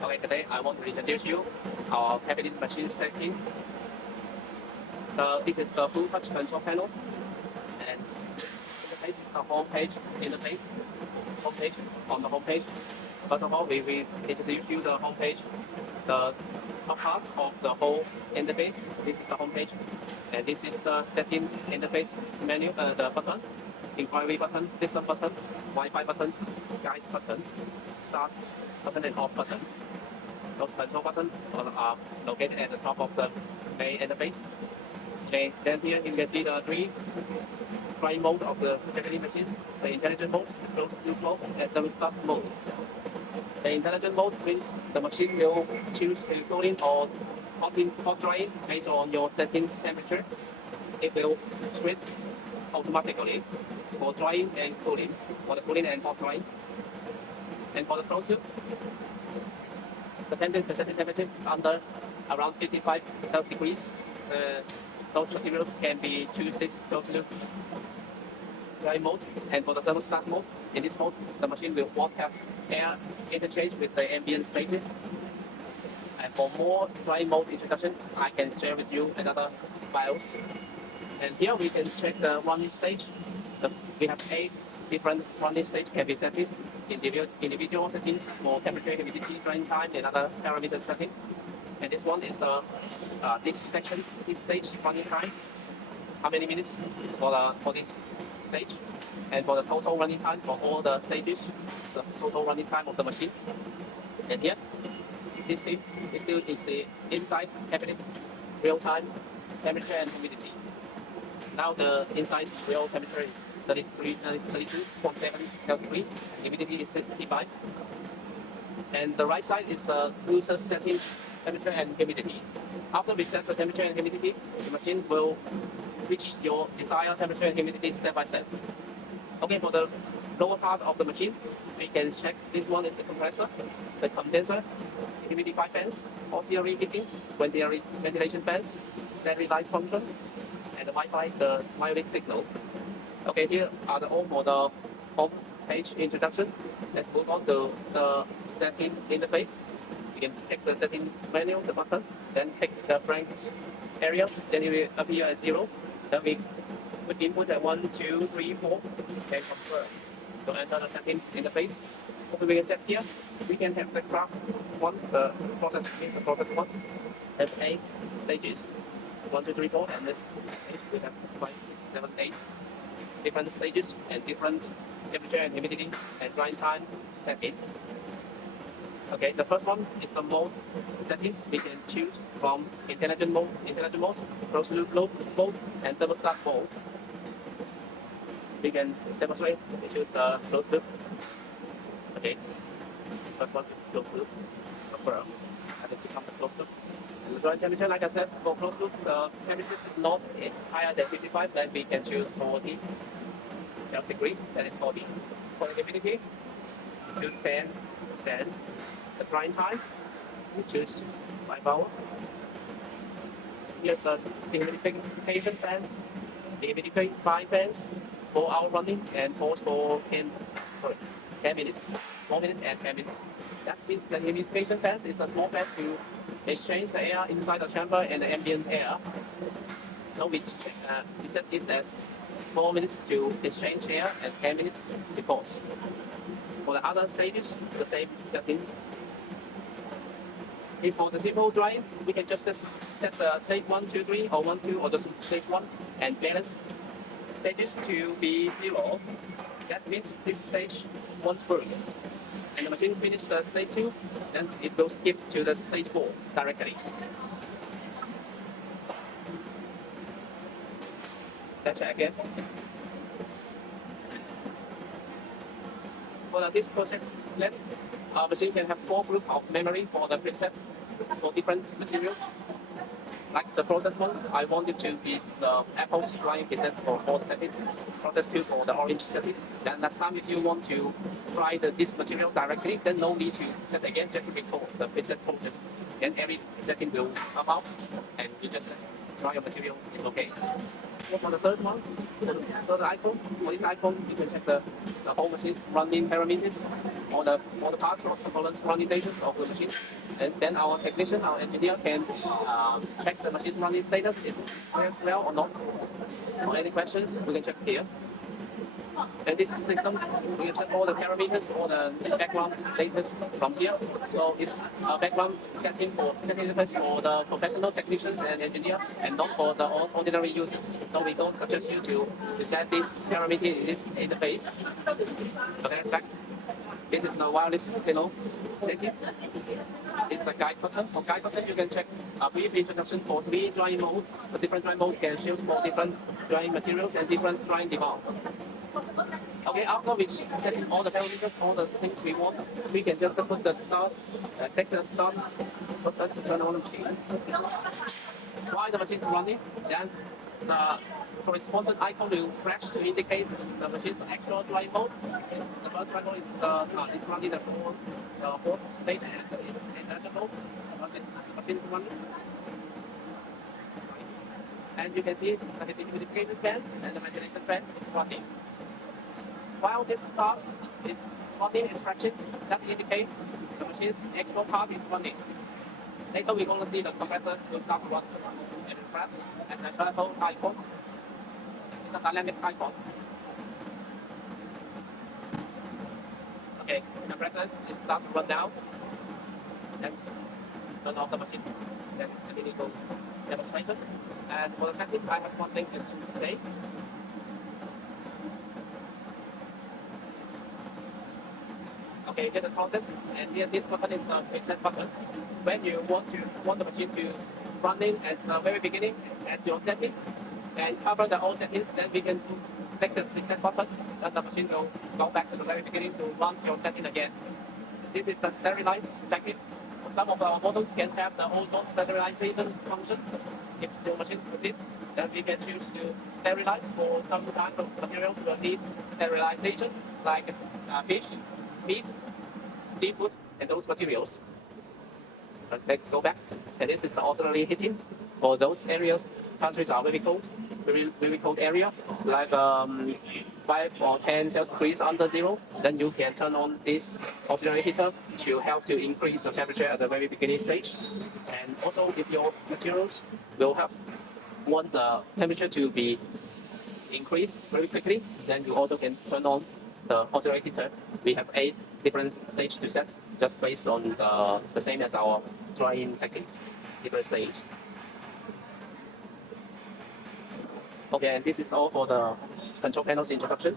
Okay, today I want to introduce you our cabinet machine setting. This is the full touch control panel, and interface is the home page interface. Home page on the home page. First of all, we will introduce you the home page, the top part of the whole interface. This is the home page, and this is the setting interface menu. The button, inquiry button, system button, Wi-Fi button, guide button, start button, and off button. Those control buttons are located at the top of the main interface. Okay, then here you can see the three mode of the Japanese machines: the intelligent mode, the closed loop mode, and the start mode. The intelligent mode means the machine will choose to cooling or hot drying based on your settings temperature. It will switch automatically for drying and cooling, for the cooling and hot drying. And for the closed loop, the setting temperature is under around 55 Celsius degrees. Those materials can be choose this closed loop dry mode. And for the thermostat mode, in this mode, the machine will not have air interchange with the ambient spaces. And for more dry mode introduction, I can share with you another files. And here we can check the running stage. We have 8 different running stages can be set in individual settings for temperature, humidity, drying time, and other parameter setting. And this one is the this stage running time. How many minutes for this stage, and for the total running time for all the stages, the total running time of the machine. And here, this thing is the inside cabinet real time temperature and humidity. Now the inside real temperature is 32.7 Kelvin, humidity is 65. And the right side is the user setting temperature and humidity. After we set the temperature and humidity, the machine will reach your desired temperature and humidity step by step. Okay, for the lower part of the machine, we can check this one is the compressor, the condenser, humidifier fans, auxiliary heating, ventilation fans, sterilize function, and the Wi-Fi, the wireless signal. Okay, here are all for the home page introduction. Let's move on to the setting interface. You can check the setting menu, the button, then click the blank area, then it will appear as 0. Then we put input at 1, 2, 3, 4, and confirm to enter the setting interface. What we can set here, we can have the graph 1, the process 1, have 8 stages, 1, 2, 3, 4, and this stage we have 5, 6, 7, 8 different stages and different temperature and humidity and drying time setting. Okay, the first one is the mode setting. We can choose from intelligent mode, closed loop mode, and thermostat mode. We can demonstrate. We choose the closed loop. Okay, first one, closed loop. Confirm. And it becomes the closed loop. And the dry temperature, like I said, for closed loop, the temperature is not higher than 55. Then we can choose 40 Celsius degree. That is 40. For the humidity, we choose 10%. The drying time, we choose 5 hours. Here's the dehumidification fans. Dehumidifier fans, 4 hours running and pause for 10 minutes. 4 minutes and 10 minutes. That means the dehumidification fans is a small fan to exchange the air inside the chamber and the ambient air. So we set this as 4 minutes to exchange air and 10 minutes to pause. For the other stages, the same setting. If for the simple drying, we can just set the stage 1, 2, 3, or 1, 2, or just stage 1 and balance stages to be 0. That means this stage won't burn. And the machine finishes the stage 2, then it will skip to the stage 4 directly. Let's check again. For the disk process select, our machine can have 4 groups of memory for the preset for different materials. Like the process 1, I want it to be the Apple's drying preset for all the settings. Process 2 for the orange setting. Then next time if you want to dry this material directly, then no need to set again, just record the preset process. Then every setting will come out and you just dry your material is okay. For the third one, the third icon, for this icon, you can check the whole machine's running parameters, all the parts or components running status of the machine. And then our technician, our engineer can check the machine's running status, if it's well or not. Or any questions, we can check here. And this system, we can check all the parameters, all the background data from here. So it's a background setting interface for the professional technicians and engineers, and not for the ordinary users. So we don't suggest you to set this parameter in this interface. Okay, let's back. This is the wireless signal setting. It's the guide button. For guide button, you can check a brief introduction for 3 drying modes. The different drying modes can choose for different drying materials and different drying demand. Okay, after we set in all the parameters, all the things we want, we can just put the start, take the start button to turn on the machine. While the machine is running, then the corresponding icon will flash to indicate the machine's actual drying mode. The first drying mode is it's running the fourth state, and it's induction mode. The machine is running. And you can see the humidification fans and the ventilation fans is running. While this part is running, is stretching, that indicates the machine's actual part is running. Later we're going to see the compressor will start to run and flash as a purple icon. It's a dynamic icon. Okay, the compressor is start to run now. Let's turn off the machine. Then continue to demonstration. And for the setting, I have one thing is to say. Okay, here's the process, and here this button is the preset button. When you want the machine to running at the very beginning as your setting, and cover the all settings, then we can click the preset button, then the machine will go back to the very beginning to run your setting again. This is the sterilized setting. Some of our models can have the ozone sterilization function. If the machine permits, then we can choose to sterilize. For some kind of materials will need sterilization, like fish, meat, seafood, and those materials. But let's go back. And this is the auxiliary heating. For those areas, countries are very cold, very cold area, like 5 or 10 Celsius degrees under zero. Then you can turn on this auxiliary heater to help to increase the temperature at the very beginning stage. And also, if your materials want the temperature to be increased very quickly, then you also can turn on the auxiliary heater. We have 8 different stages to set, just based on the same as our drying settings, different stage. Okay, and this is all for the control panel's introduction.